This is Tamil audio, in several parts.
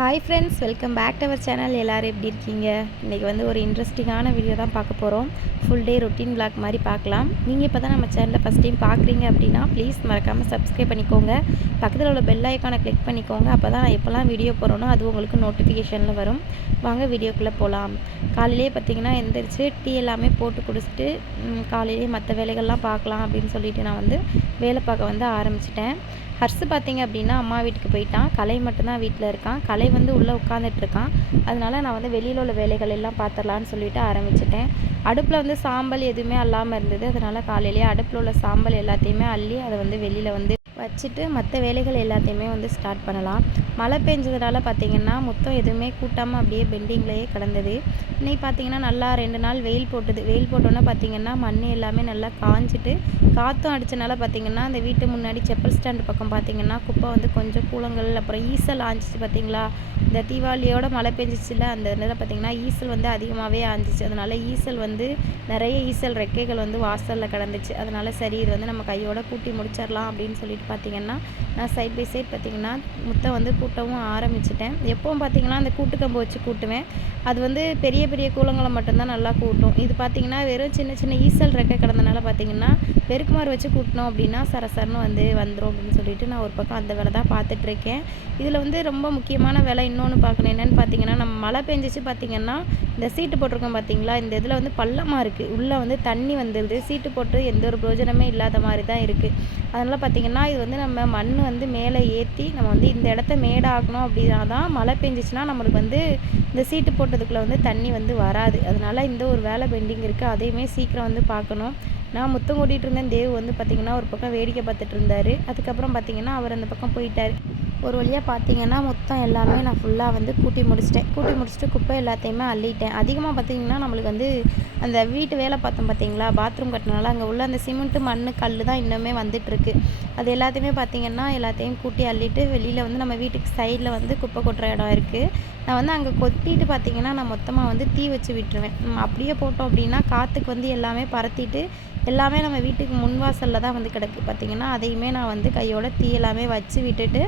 Hi friends, welcome back to our channel. எல்லோரும் எப்படி இருக்கீங்க? இன்றைக்கி வந்து ஒரு இன்ட்ரெஸ்டிங்கான வீடியோ தான் பார்க்க போகிறோம். ஃபுல் டே ரொட்டீன் விளாக் மாதிரி பார்க்கலாம். நீங்கள் இப்போ தான் நம்ம சேனலில் ஃபஸ்ட் டைம் பார்க்குறீங்க அப்படின்னா ப்ளீஸ் மறக்காமல் சப்ஸ்கிரைப் பண்ணிக்கோங்க. பக்கத்தில் உள்ள பெல் ஐக்கானை கிளிக் பண்ணிக்கோங்க. அப்போ தான் நான் எப்போல்லாம் வீடியோ போகிறோனோ அது உங்களுக்கு நோட்டிஃபிகேஷனில் வரும். வாங்க வீடியோக்குள்ளே போகலாம். காலையிலே பார்த்திங்கன்னா எந்திரிச்சு டீ எல்லாமே போட்டு குடிச்சிட்டு காலையிலே மற்ற வேலைகள்லாம் பார்க்கலாம் அப்படின்னு சொல்லிட்டு நான் வந்து வேலை பார்க்க வந்து ஆரம்பிச்சிட்டேன். ஹர்ஸு பார்த்திங்க அப்படின்னா அம்மா வீட்டுக்கு போயிட்டான். கலை மட்டும்தான் வீட்டில் இருக்கான். கலை வந்து உள்ளே உட்காந்துட்ருக்கான். அதனால் நான் வந்து வெளியில் உள்ள வேலைகள் எல்லாம் பார்த்துடலான்னு சொல்லிட்டு ஆரம்பிச்சிட்டேன். அடுப்பில் வந்து சாம்பல் எதுவுமே அல்லாமல் இருந்தது. அதனால் காலையிலேயே அடுப்பில் உள்ள சாம்பல் எல்லாத்தையுமே அள்ளி அதை வந்து வெளியில் வந்து வச்சுட்டு மற்ற வேலைகள் எல்லாத்தையுமே வந்து ஸ்டார்ட் பண்ணலாம். மழை பெஞ்சதுனால பார்த்திங்கன்னா மொத்தம் எதுவுமே கூட்டாமல் அப்படியே பெண்டிங்லேயே கிடந்தது. இன்றைக்கி பார்த்திங்கன்னா நல்லா 2 நாள் வெயில் போட்டுது. வெயில் போட்டோன்னே பார்த்திங்கன்னா மண் எல்லாமே நல்லா காஞ்சிட்டு காற்றும் அடித்தனால பார்த்திங்கன்னா அந்த வீட்டு முன்னாடி செப்பல் ஸ்டாண்டு பக்கம் பார்த்திங்கன்னா குப்பை வந்து கொஞ்சம் கூலங்கள், அப்புறம் ஈசல் ஆஞ்சிச்சு. பார்த்திங்களா, இந்த தீபாவளியோட மழை பெஞ்சிச்சில்ல, அந்த இதில் பார்த்திங்கன்னா ஈசல் வந்து அதிகமாகவே ஆஞ்சிச்சு. அதனால் ஈசல் வந்து நிறைய ஈசல் ரெக்கைகள் வந்து வாசலில் கிடந்துச்சு. அதனால் சரி, இது வந்து நம்ம கையோட கூட்டி முடிச்சிடலாம் அப்படின்னு சொல்லிட்டு பார்த்திங்கன்னா நான் சைட் பை சைட் பார்த்திங்கன்னா முட்டை வந்து கூட்டவும் ஆரம்பிச்சிட்டேன். எப்போவும் பார்த்திங்கன்னா அந்த கூட்டுக்கம்பு வச்சு கூட்டுவேன். அது வந்து பெரிய பெரிய கூலங்களை மட்டும்தான் நல்லா கூட்டும். இது பார்த்திங்கன்னா வெறும் சின்ன சின்ன ஈசல் ரெக்கை கிடந்தனால பார்த்திங்கன்னா பெருக்குமாறு வச்சு கூட்டினோம் அப்படின்னா சரசரன்னு வந்து வந்துடும் அப்படின்னு சொல்லிட்டு நான் ஒரு பக்கம் அந்த வேலை தான் பார்த்துட்ருக்கேன். இதில் வந்து ரொம்ப முக்கியமான வேலை இன்னொன்று பார்க்கணும். என்னென்னு பார்த்திங்கன்னா, நம்ம மழை பெஞ்சிச்சு பார்த்திங்கன்னா இந்த சீட்டு போட்டிருக்கோம் பார்த்திங்களா, இந்த இதில் வந்து பள்ளமாக இருக்குது. உள்ளே வந்து தண்ணி வந்துடுது. சீட்டு போட்டு எந்த ஒரு பிரயோஜனமே இல்லாத மாதிரி தான் இருக்குது. அதனால் பார்த்திங்கன்னா இது வந்து நம்ம மண் வந்து மேலே ஏற்றி நம்ம வந்து இந்த இடத்த மேடாகணும். அப்படின்னா தான் மழை பெஞ்சிச்சுன்னா நம்மளுக்கு வந்து இந்த சீட்டு போட்டதுக்குள்ளே வந்து தண்ணி வந்து வராது. அதனால் இந்த ஒரு வேலை பெண்டிங் இருக்குது. அதையுமே சீக்கிரம் வந்து பார்க்கணும். நான் முத்தம் கூட்டிகிட்டு இருந்தேன். தேவ் வந்து பார்த்திங்கன்னா ஒரு பக்கம் வேடிக்கை பார்த்துட்டு இருந்தார். அதுக்கப்புறம் பார்த்திங்கன்னா அவர் அந்த பக்கம் போயிட்டார். ஒரு வழியாக பார்த்திங்கன்னா மொத்தம் எல்லாமே நான் ஃபுல்லாக வந்து கூட்டி முடிச்சுட்டு குப்பை எல்லாத்தையுமே அள்ளிட்டேன். அதிகமாக பார்த்திங்கன்னா நம்மளுக்கு வந்து அந்த வீட்டு வேலை பார்த்தோம் பார்த்திங்களா, பாத்ரூம் கட்டினால அங்கே உள்ள அந்த சிமெண்ட்டு மண் கல் தான் இன்னுமே வந்துட்டுருக்கு. அது எல்லாத்தையுமே பார்த்திங்கன்னா எல்லாத்தையும் கூட்டி அள்ளிட்டு வெளியில் வந்து நம்ம வீட்டுக்கு சைடில் வந்து குப்பை கொட்டுற இடம் இருக்குது. நான் வந்து அங்கே கொட்டிட்டு பார்த்திங்கன்னா நான் மொத்தமாக வந்து தீ வச்சு விட்டுருவேன். அப்படியே போட்டோம் அப்படின்னா காற்றுக்கு வந்து எல்லாமே பரத்திட்டு எல்லாமே நம்ம வீட்டுக்கு முன்வாசலில் தான் வந்து கிடக்கு. பார்த்திங்கன்னா அதையுமே நான் வந்து கையோட தீ எல்லாமே வச்சு விட்டுட்டு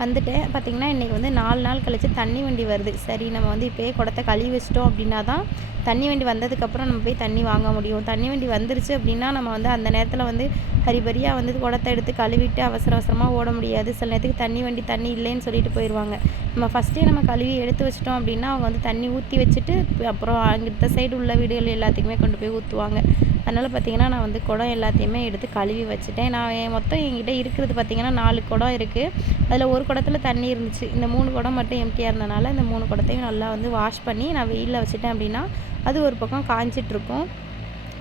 வந்துட்டேன். பார்த்திங்கன்னா இன்றைக்கி வந்து 4 நாள் கழித்து தண்ணி வண்டி வருது. சரி, நம்ம வந்து இப்போயே குடத்தை கழுவி வச்சிட்டோம் அப்படின்னா தான் தண்ணி வண்டி வந்ததுக்கப்புறம் நம்ம போய் தண்ணி வாங்க முடியும். தண்ணி வண்டி வந்துருச்சு அப்படின்னா நம்ம வந்து அந்த நேரத்தில் வந்து ஹரிபரியாக வந்து குடத்தை எடுத்து கழுவிட்டு அவசரமாக ஓட முடியாது. சில நேரத்துக்கு தண்ணி வண்டி தண்ணி இல்லைன்னு சொல்லிட்டு போயிடுவாங்க. நம்ம ஃபஸ்ட்டே நம்ம கழுவி எடுத்து வச்சிட்டோம் அப்படின்னா அவங்க வந்து தண்ணி ஊற்றி வச்சுட்டு அப்புறம் அங்கிட்ட சைடு உள்ள வீடுகள் எல்லாத்துக்குமே கொண்டு போய் ஊற்றுவாங்க. அதனால் பார்த்திங்கன்னா நான் வந்து குடம் எல்லாத்தையுமே எடுத்து கழுவி வச்சுட்டேன். நான் மொத்தம் என்கிட்ட இருக்கிறது பார்த்திங்கன்னா 4 குடம் இருக்குது. அதில் ஒரு குடத்தில் தண்ணி இருந்துச்சு. இந்த 3 குடம் மட்டும் எம்டியாக இருந்தனால இந்த 3 குடத்தையும் நல்லா வந்து வாஷ் பண்ணி நான் வெயிலில் வச்சுட்டேன் அப்படின்னா அது ஒரு பக்கம் காஞ்சிட்ருக்கும்.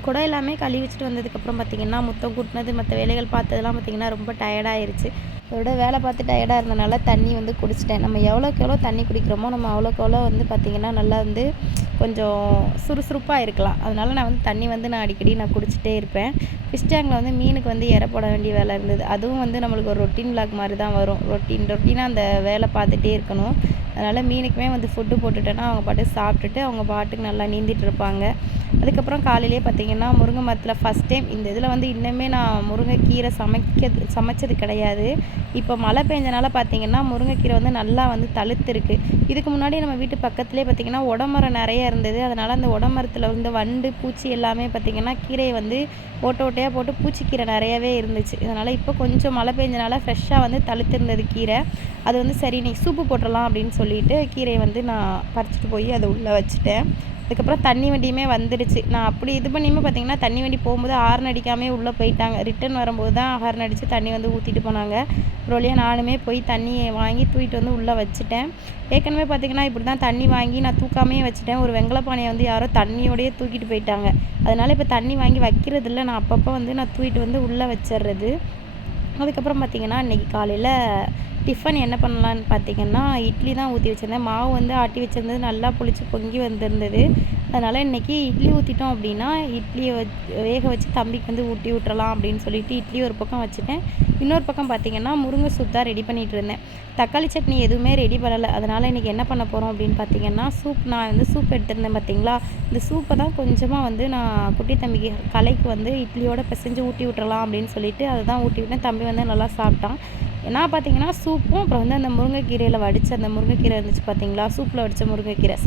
குடம் எல்லாமே கழுவி வச்சுட்டு வந்ததுக்கப்புறம் பார்த்திங்கன்னா முத்தம் கூட்டினது மற்ற வேலைகள் பார்த்ததெல்லாம் பார்த்திங்கன்னா ரொம்ப டயர்டாகிருச்சு. அதோட வேலை பார்த்து டயர்டாக இருந்தனால தண்ணி வந்து குடிச்சிட்டேன். நம்ம எவ்வளோக்கு எவ்வளோ தண்ணி குடிக்கிறோமோ நம்ம அவ்வளோக்கு எவ்வளோ வந்து பார்த்திங்கன்னா நல்லா வந்து கொஞ்சம் சுறுசுறுப்பாக இருக்கலாம். அதனால் நான் வந்து தண்ணி வந்து நான் அடிக்கடி குடிச்சிட்டே இருப்பேன். ஃபிஷ் டேங்கில் வந்து மீனுக்கு வந்து இரை போட வேண்டிய வேலை இருந்தது. அதுவும் வந்து நம்மளுக்கு ஒரு ரொட்டீன் விளாக் மாதிரி தான் வரும். ரொட்டீனாக அந்த வேலை பார்த்துட்டே இருக்கணும். அதனால் மீனுக்குமே வந்து ஃபுட்டு போட்டுட்டேன்னா அவங்க பாட்டுக்கு சாப்பிட்டுட்டு அவங்க பாட்டுக்கு நல்லா நீந்திட்டு இருப்பாங்க. அதுக்கப்புறம் காலையிலே பார்த்திங்கன்னா முருங்கை மரத்தில் ஃபஸ்ட் டைம் இந்த இதில் வந்து இன்னுமே நான் முருங்கைக்கீரை சமைச்சது கிடையாது. இப்போ மழை பெஞ்சனால பார்த்திங்கன்னா முருங்கைக்கீரை வந்து நல்லா வந்து தழுத்துருக்கு. இதுக்கு முன்னாடி நம்ம வீட்டு பக்கத்துலேயே பார்த்திங்கன்னா உடமரம் நிறைய இருந்தது. அதனால் அந்த உடமரத்தில் வந்து வண்டு பூச்சி எல்லாமே பார்த்திங்கன்னா கீரையை வந்து ஓட்டையாக போட்டு பூச்சிக்கீரை நிறையவே இருந்துச்சு. அதனால் இப்போ கொஞ்சம் மழை பெஞ்சனால ஃப்ரெஷ்ஷாக வந்து தழுத்திருந்தது கீரை. அது வந்து சரி இன்றைக்கி சூப்பு போட்டுடலாம் அப்படின்னு சொல்லிட்டு கீரையை வந்து நான் பறிச்சுட்டு போய் அதை உள்ளே வச்சுட்டேன். அதுக்கப்புறம் தண்ணி வண்டியுமே வந்துடுச்சு. நான் அப்படி இது பண்ணியுமே பார்த்திங்கன்னா தண்ணி வண்டி போகும்போது ஹார்ன் அடிக்காமே உள்ளே போயிட்டாங்க. ரிட்டன் வரும்போது தான் ஹார்ன் அடித்து தண்ணி வந்து ஊற்றிட்டு போனாங்க. ஒரு வழியாக நானுமே போய் தண்ணியை வாங்கி தூக்கிட்டு வந்து உள்ளே வச்சுட்டேன். ஏற்கனவே பார்த்திங்கன்னா இப்படி தான் தண்ணி வாங்கி நான் தூக்காமே வச்சுட்டேன். ஒரு வெங்கலப்பானையை வந்து யாரோ தண்ணியோடையே தூக்கிட்டு போயிட்டாங்க. அதனால் இப்போ தண்ணி வாங்கி வைக்கிறதில்ல. நான் அப்பப்போ வந்து நான் தூக்கிட்டு வந்து உள்ளே வச்சிடுறது. அதுக்கப்புறம் பார்த்திங்கன்னா இன்றைக்கி காலையில் டிஃபன் என்ன பண்ணலான்னு பார்த்திங்கன்னா இட்லி தான் ஊற்றி வச்சுருந்தேன். மாவு வந்து ஆட்டி வச்சுருந்தது நல்லா புளிச்சு பொங்கி வந்திருந்தது. அதனால் இன்றைக்கி இட்லி ஊற்றிட்டோம் அப்படின்னா இட்லியை வேக வச்சு தம்பிக்கு வந்து ஊட்டி விட்டுறலாம் அப்படின்னு சொல்லிட்டு இட்லி ஒரு பக்கம் வச்சுட்டேன். இன்னொரு பக்கம் பார்த்திங்கன்னா முருங்கை சூப் தான் ரெடி பண்ணிகிட்டு இருந்தேன். தக்காளி சட்னி எதுவுமே ரெடி பண்ணலை. அதனால் இன்றைக்கி என்ன பண்ண போகிறோம் அப்படின்னு பார்த்திங்கன்னா நான் வந்து சூப் எடுத்துருந்தேன் பார்த்திங்களா, இந்த சூப்பை தான் கொஞ்சமாக வந்து நான் குட்டி தம்பிக்கு கலைக்கு வந்து இட்லியோட பிசைஞ்சு ஊட்டி விட்டுறலாம் அப்படின்னு சொல்லிட்டு அதை தான் ஊட்டி விட்டேன். தம்பி வந்து நல்லா சாப்பிட்டான். நான் பார்த்தீங்கன்னா சூப்பும் அப்புறம் வந்து அந்த முருங்கைக்கீரையில் வடித்த அந்த முருங்கைக்கீரை இருந்துச்சு பார்த்தீங்களா, சூப்பில் வடித்த முருங்கைக்கீரை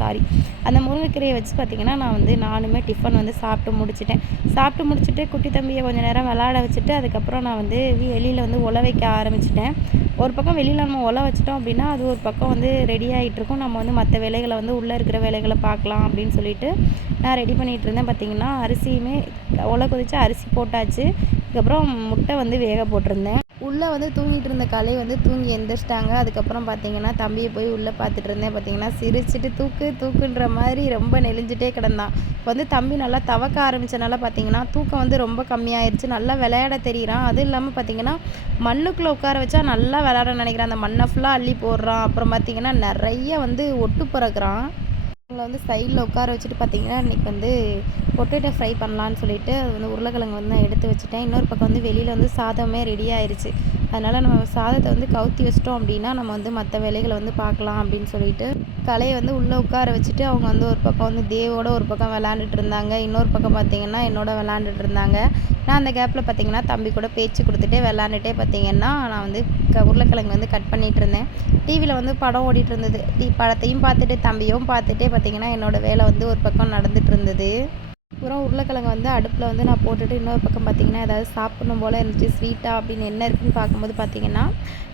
அந்த முருங்கைக்கீரையை வச்சு பார்த்தீங்கன்னா நான் வந்து நானுமே டிஃபன் வந்து சாப்பிட்டு முடிச்சிட்டேன். சாப்பிட்டு முடிச்சுட்டு குட்டி தம்பியை கொஞ்சம் நேரம் விளாட வச்சுட்டு அதுக்கப்புறம் நான் வந்து வெளியில் வந்து உல வைக்க ஆரம்பிச்சிட்டேன். ஒரு பக்கம் வெளியில் நம்ம உல வச்சிட்டோம் அப்படின்னா அது ஒரு பக்கம் வந்து ரெடி ஆகிட்டுருக்கும். நம்ம வந்து மற்ற வேலைகளை வந்து உள்ளே இருக்கிற வேலைகளை பார்க்கலாம் அப்படின்னு சொல்லிட்டு நான் ரெடி பண்ணிகிட்டு இருந்தேன். பார்த்திங்கன்னா அரிசியுமே உல கொதிச்சு அரிசி போட்டாச்சு. அதுக்கப்புறம் முட்டை வந்து வேக போட்டிருந்தேன். உள்ளே வந்து தூங்கிட்டு இருந்த கலை வந்து தூங்கி எந்திரிச்சிட்டாங்க. அதுக்கப்புறம் பார்த்திங்கன்னா தம்பியை போய் உள்ளே பார்த்துட்டு இருந்தேன். பார்த்திங்கன்னா சிரிச்சுட்டு தூக்குன்ற மாதிரி ரொம்ப நெளிஞ்சிட்டே கிடந்தான். இப்போ வந்து தம்பி நல்லா தவக்க ஆரம்பித்தனால பார்த்திங்கன்னா தூக்கம் வந்து ரொம்ப கம்மியாயிருச்சு. நல்லா விளையாட தெரிகிறான். அதுவும் இல்லாமல் பார்த்திங்கன்னா மண்ணுக்குள்ளே உட்கார வச்சா நல்லா விளையாட நினைக்கிறான். அந்த மண்ணை ஃபுல்லாக அள்ளி போடுறான். அப்புறம் பார்த்திங்கன்னா நிறைய வந்து ஒட்டு பிறக்கிறான். அவங்கள வந்து சைடில் உட்கார வச்சுட்டு பார்த்திங்கன்னா இன்றைக்கி வந்து பொட்டேட்டோ ஃப்ரை பண்ணலான்னு சொல்லிட்டு அது வந்து உருளைக்கிழங்கு வந்து நான் எடுத்து வச்சுட்டேன். இன்னொரு பக்கம் வந்து வெளியில் வந்து சாதமே ரெடி ஆயிடுச்சு. அதனால் நம்ம சாதத்தை வந்து கவுத்தி வச்சிட்டோம் அப்படின்னா நம்ம வந்து மற்ற வேலைகளை வந்து பார்க்கலாம் அப்படின்னு சொல்லிட்டு கலையை வந்து உள்ளே உட்கார வச்சுட்டு அவங்க வந்து ஒரு பக்கம் வந்து தேவோட ஒரு பக்கம் விளாண்டுட்டு இருந்தாங்க. இன்னொரு பக்கம் பார்த்திங்கன்னா என்னோட விளாண்டுட்டு இருந்தாங்க. நான் அந்த கேப்பில் பார்த்திங்கன்னா தம்பி கூட பேச்சு கொடுத்துட்டே விளாண்டுட்டே பார்த்திங்கன்னா நான் வந்து உருளைக்கிழங்கு வந்து கட் பண்ணிகிட்டு இருந்தேன். டிவியில் வந்து படம் ஓடிட்டு இருந்தது. படத்தையும் பார்த்துட்டு தம்பியும் பார்த்துட்டே பார்த்திங்கன்னா என்னோடய வேலை வந்து ஒரு பக்கம் நடந்துகிட்டு இருந்தது. அப்புறம் உருளைக்கிழங்கு வந்து அடுப்பில் வந்து நான் போட்டுட்டு இன்னொரு பக்கம் பார்த்திங்கன்னா ஏதாவது சாப்பிடணும் போல் இருந்துச்சு. ஸ்வீட்டாக அப்படின்னு என்ன இருக்குதுன்னு பார்க்கும்போது பார்த்திங்கன்னா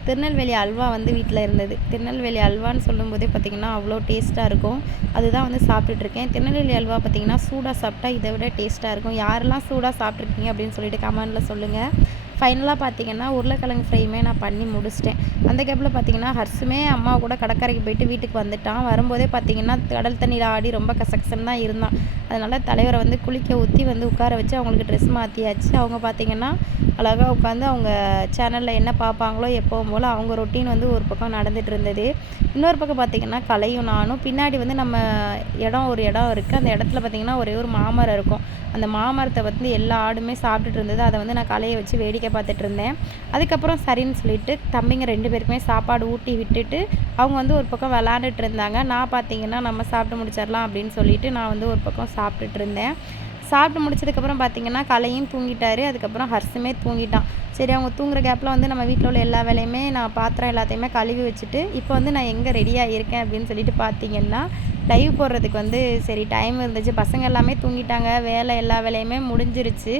திருநெல்வேலி அல்வா வந்து வீட்டில் இருந்தது. திருநெல்வேலி அல்வான்னு சொல்லும்போதே பார்த்திங்கன்னா அவ்வளோ டேஸ்ட்டாக இருக்கும். அதுதான் வந்து சாப்பிட்டுட்ருக்கேன். திருநெல்வேலி அல்வா பார்த்திங்கன்னா சூடாக சாப்பிட்டா இதை விட டேஸ்ட்டாக இருக்கும். யாரெல்லாம் சூடாக சாப்பிட்ருக்கீங்க அப்படின்னு சொல்லிட்டு கமெண்டில் சொல்லுங்கள். ஃபைனலாக பார்த்திங்கன்னா உருளைக்கிழங்கு ஃப்ரையுமே நான் பண்ணி முடிச்சிட்டேன். அந்த கேப்பில் பார்த்திங்கன்னா ஹர்ஸுமே அம்மா கூட கடற்கரைக்கு போயிட்டு வீட்டுக்கு வந்துட்டான். வரும்போதே பார்த்திங்கன்னா கடல் தண்ணியில் ஆடி ரொம்ப கசகசன்னு தான் இருந்தான். அதனால் தலைவரை வந்து குளிக்க ஊற்றி வந்து உட்கார வச்சு அவங்களுக்கு ட்ரெஸ் மாற்றியாச்சு. அவங்க பார்த்திங்கன்னா அழகாக உட்காந்து அவங்க சேனலில் என்ன பார்ப்பாங்களோ எப்போவும் போல் அவங்க ரொட்டீன் வந்து ஒரு பக்கம் நடந்துகிட்டு இருந்தது. இன்னொரு பக்கம் பார்த்திங்கன்னா கலையும் நானும் பின்னாடி வந்து நம்ம ஒரு இடம் இருக்குது. அந்த இடத்துல பார்த்திங்கன்னா ஒரே ஒரு மாமரம் இருக்கும். அந்த மாமரத்தை வந்து எல்லா ஆடுமே சாப்பிட்டுட்டு இருந்தது. அதை வந்து நான் கலையை வச்சு வேடிக்கை பார்த்துட்டு இருந்தேன். அதுக்கப்புறம் சரின்னு சொல்லிட்டு தம்பிங்க 2 பேருக்குமே சாப்பாடு ஊட்டி விட்டுட்டு அவங்க வந்து ஒரு பக்கம் விளாண்டுட்டு இருந்தாங்க. நான் பார்த்திங்கன்னா நம்ம சாப்பிட்டு முடிச்சிடலாம் அப்படின்னு சொல்லிட்டு நான் வந்து ஒரு பக்கம் சாப்பிட்டுட்டு இருந்தேன். சாப்பிட்டு முடிச்சதுக்கப்புறம் பார்த்திங்கன்னா கலையும் தூங்கிட்டாரு. அதுக்கப்புறம் ஹர்ஸுமே தூங்கிட்டான். சரி அவங்க தூங்குற கேப்பில் வந்து நம்ம வீட்டில் உள்ள எல்லா வேலையுமே நான் பாத்திரம் எல்லாத்தையுமே கழுவி வச்சுட்டு இப்போ வந்து நான் எங்கே ரெடியாக இருக்கேன் அப்படின்னு சொல்லிட்டு பார்த்திங்கன்னா லைவ் போடுறதுக்கு வந்து சரி டைம் இருந்துச்சு. பசங்க எல்லாமே தூங்கிட்டாங்க. எல்லா வேலையுமே முடிஞ்சிருச்சு.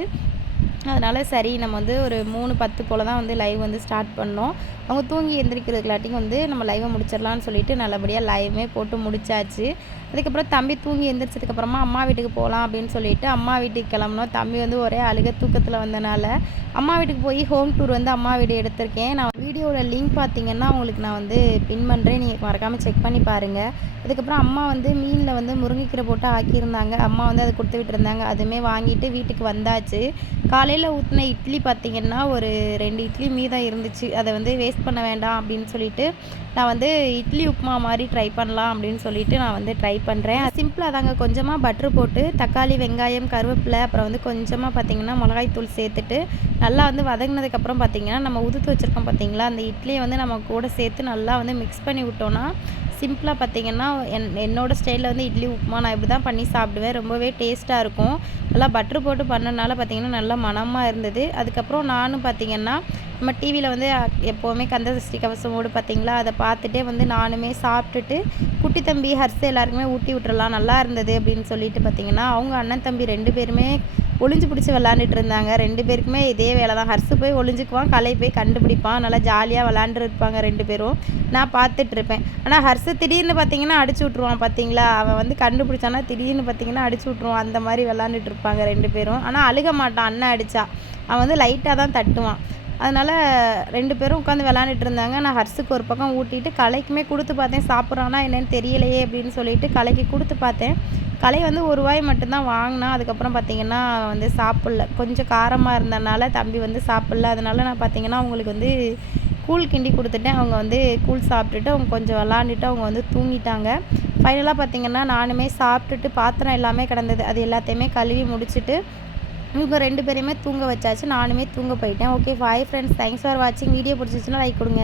அதனால் சரி நம்ம வந்து ஒரு 3:10 போல் தான் வந்து லைவ் வந்து ஸ்டார்ட் பண்ணோம். அவங்க தூங்கி எந்திரிக்கிறதுக்குள்ளாட்டியும் வந்து நம்ம லைவை முடிச்சிடலான்னு சொல்லிட்டு நல்லபடியாக லைவுமே போட்டு முடிச்சாச்சு. அதுக்கப்புறம் தம்பி தூங்கி எந்திரிச்சதுக்கப்புறமா அம்மா வீட்டுக்கு போகலாம் அப்படின்னு சொல்லிட்டு அம்மா வீட்டுக்கு கிளம்புனோம். தம்பி வந்து ஒரே அழுக தூக்கத்தில் வந்தனால அம்மா வீட்டுக்கு போய் ஹோம் டூர் வந்து அம்மா வீடு எடுத்திருக்கேன். நான் வீடியோவில் லிங்க் பார்த்திங்கன்னா உங்களுக்கு நான் வந்து பின் பண்ணுறேன். நீங்கள் மறக்காமல் செக் பண்ணி பாருங்கள். அதுக்கப்புறம் அம்மா வந்து மீனில் வந்து முருங்கைக்கீரை போட்டு ஆக்கியிருந்தாங்க. அம்மா வந்து அதை கொடுத்து விட்டுருந்தாங்க. அதுவுமே வாங்கிட்டு வீட்டுக்கு வந்தாச்சு. காலையில் ஊற்றின இட்லி பார்த்திங்கன்னா ஒரு 2 இட்லி மீதம் இருந்துச்சு. அதை வந்து வேஸ்ட் பண்ண வேண்டாம் அப்படின்னு சொல்லிட்டு நான் வந்து இட்லி உப்புமா மாதிரி ட்ரை பண்ணலாம் அப்படின்னு சொல்லிட்டு நான் வந்து ட்ரை பண்ணுறேன். சிம்பிளாக தாங்க கொஞ்சமாக பட்ரு போட்டு தக்காளி வெங்காயம் கருவேப்பிலை அப்புறம் வந்து கொஞ்சமாக பார்த்திங்கன்னா மிளகாய்த்தூள் சேர்த்துட்டு நல்லா வந்து வதங்கினதுக்கப்புறம் பார்த்திங்கன்னா நம்ம உதுத்து வச்சுருக்கோம் பார்த்திங்களா அந்த இட்லியை வந்து நம்ம கூட சேர்த்து நல்லா வந்து மிக்ஸ் பண்ணி விட்டோன்னா சிம்பிளாக பார்த்திங்கன்னா என்னோடய ஸ்டைலில் வந்து இட்லி உப்புமா நான் இப்படி தான் பண்ணி சாப்பிடுவேன். ரொம்பவே டேஸ்ட்டாக இருக்கும். நல்லா பட்ரு போட்டு பண்ணனால பார்த்திங்கன்னா நல்லா மணமாக இருந்தது. அதுக்கப்புறம் நானும் பார்த்திங்கன்னா நம்ம டிவியில் வந்து எப்போவுமே கந்தசஷ்டி கவசம் ஓடு பார்த்திங்களா அதை பார்த்துட்டே வந்து நானுமே சாப்பிட்டுட்டு குட்டி தம்பி ஹர்ஸ் எல்லாருக்குமே ஊட்டி விட்டுறலாம் நல்லா இருந்தது அப்படின்னு சொல்லிட்டு பார்த்திங்கன்னா அவங்க அண்ணன் தம்பி 2 பேருமே ஒளிஞ்சு பிடிச்சி விளாண்டுட்டு இருந்தாங்க. 2 பேருக்குமே இதே வேலை தான். ஹர்ஸு போய் ஒளிஞ்சுக்குவான், கலை போய் கண்டுபிடிப்பான். நல்லா ஜாலியாக விளாண்டுருப்பாங்க 2 பேரும். நான் பார்த்துட்ருப்பேன். ஆனால் ஹர்ஸு திடீர்னு பார்த்திங்கன்னா அடிச்சு விட்ருவான் பார்த்திங்களா அவன் வந்து கண்டுபிடிச்சானா திடீர்னு பார்த்திங்கன்னா அடிச்சு விட்ருவான். அந்த மாதிரி விளாண்டுட்டு இருப்பாங்க 2 பேரும். ஆனால் அழுக மாட்டான் அண்ணன் அடித்தா. அவன் வந்து லைட்டாக தான் தட்டுவான். அதனால் 2 பேரும் உட்காந்து விளாண்டுட்டு இருந்தாங்க. நான் ஹர்ஸுக்கு ஒரு பக்கம் ஊட்டிட்டு கலைக்குமே கொடுத்து பார்த்தேன். சாப்பிட்றானா என்னென்னு தெரியலையே அப்படின்னு சொல்லிட்டு கலைக்கு கொடுத்து பார்த்தேன். கலை வந்து ஒரு வாய் மட்டும்தான் வாங்கினான். அதுக்கப்புறம் பார்த்திங்கன்னா வந்து சாப்பிட்ல. கொஞ்சம் காரமாக இருந்தனால தம்பி வந்து சாப்பிட்ல. அதனால் நான் பார்த்திங்கன்னா அவங்களுக்கு வந்து கூழ் கிண்டி கொடுத்துட்டேன். அவங்க வந்து கூழ் சாப்பிட்டுட்டு அவங்க கொஞ்சம் விளாண்டுட்டு அவங்க வந்து தூங்கிட்டாங்க. ஃபைனலாக பார்த்திங்கன்னா நானுமே சாப்பிட்டுட்டு பாத்திரம் எல்லாமே கிடந்தது. அது எல்லாத்தையுமே கழுவி முடிச்சுட்டு இவங்க 2 பேரையுமே தூங்க வச்சாச்சு. நானுமே தூங்க போயிட்டேன். Okay bye friends. Thanks for வாட்சிங். வீடியோ பிடிச்சிச்சுன்னா லைக் கொடுங்க.